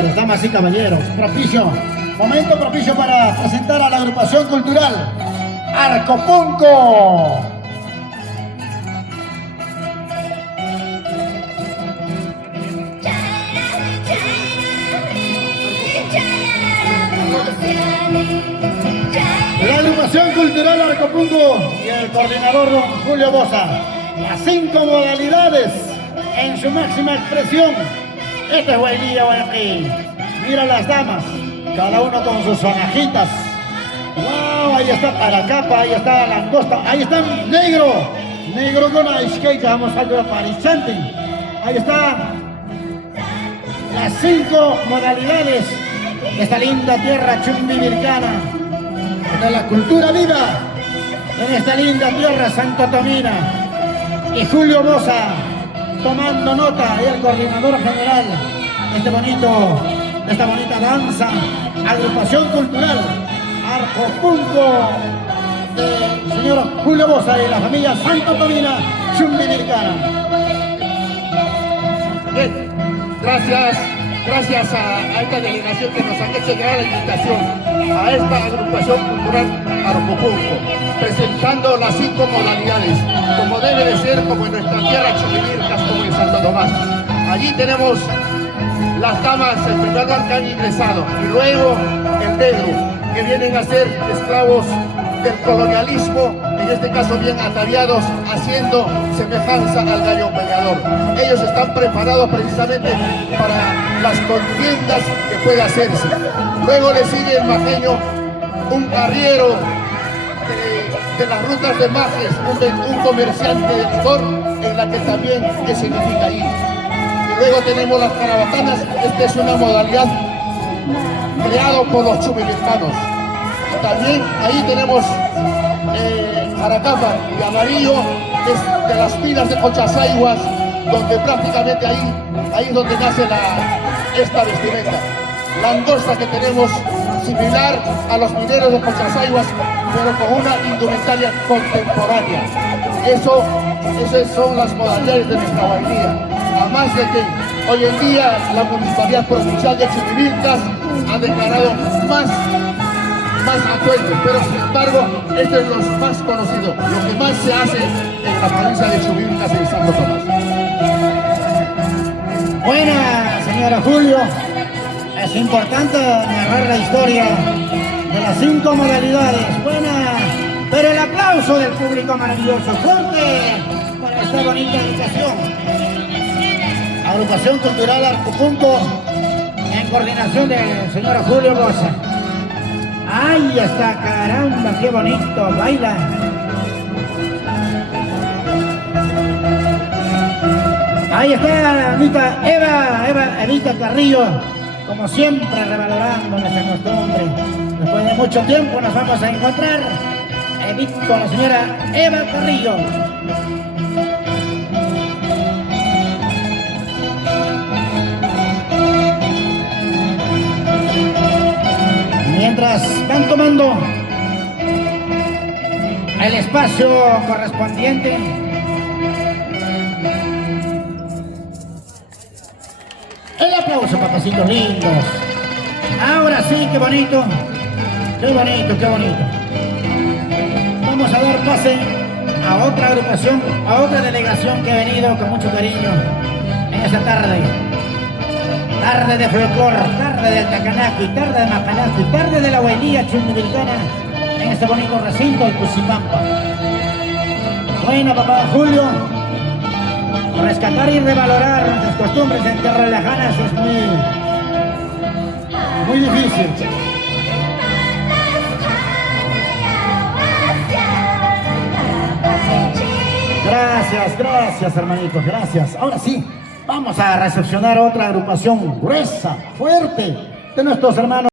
señores, damas y caballeros, momento propicio para presentar a la agrupación cultural Arcopunco. La agrupación cultural Arcopunco y el coordinador don Julio Bosa. Las 5 modalidades en su máxima expresión. Este es Guaylilla, Guayaquil. Mira las damas, cada uno con sus sonajitas. ¡Wow! Ahí está Paracapa, ahí está Langosta, ahí está Negro. Negro con Aishkei, vamos a ver Parizante. Ahí está las 5 modalidades de esta linda tierra chumbivircana, de la cultura viva, en esta linda tierra Santo Tomina. Y Julio Bosa tomando nota, y el coordinador general de esta bonita danza, agrupación cultural Arcopunco, del señor Julio Bosa y la familia Santo Tomina Chumbivircana. Bien, gracias a esta delegación que nos han hecho llegar la invitación a esta agrupación cultural Arcopunco, presentando las 5 modalidades, como debe de ser, como en nuestra tierra Chumbivircas, como en Santo Tomás. Allí tenemos las damas, en primer lugar, que han ingresado, y luego el negro, que vienen a ser esclavos del colonialismo, en este caso bien ataviados, haciendo semejanza al gallo peleador. Ellos están preparados precisamente para las contiendas que puede hacerse. Luego le sigue el majeño, un arriero de las rutas de Majes, un comerciante de licor, en la que también qué significa ir. Y luego tenemos las carabatanas. Esta es una modalidad creado por los chumbivircanos. También ahí tenemos Paracapa y Amarillo, que es de las pinas de Cochasaiguas, donde prácticamente ahí es donde nace esta vestimenta. Langosta, que tenemos similar a los mineros de Cochasaiguas, pero con una indumentaria contemporánea. Esas son las modalidades de nuestra Guaylilla. Además de que hoy en día la Municipalidad Provincial de Chumbivircas ha declarado más atuendos, pero sin embargo este es lo más conocido, lo que más se hace en la provincia de Chumbivircas y Santo Tomás. Buena, señora Julio. Es importante narrar la historia de las 5 modalidades. Buena, pero el aplauso del público maravilloso, fuerte para esta bonita educación. Agrupación Cultural Arcopunco, en coordinación del señor Julio Bosa. ¡Ay, está! ¡Caramba, qué bonito! ¡Baila! Ahí está la amita Evita Carrillo, como siempre revalorando nuestra costumbre. Después de mucho tiempo nos vamos a encontrar con la señora Eva Carrillo. Mientras van tomando el espacio correspondiente, el aplauso, papacitos lindos. Ahora sí, qué bonito, qué bonito, qué bonito. Vamos a dar pase a otra agrupación, a otra delegación que ha venido con mucho cariño en esta tarde. Tarde de folclor, tarde del Tacanaqui, tarde de Macanaqui, tarde de la Guaylilla Chumbivircana en este bonito recinto del Cuchipampa. Bueno, papá Julio, rescatar y revalorar nuestras costumbres en tierras lejanas es muy difícil. Gracias, hermanitos, gracias. Ahora sí, vamos a recepcionar otra agrupación gruesa, fuerte, de nuestros hermanos.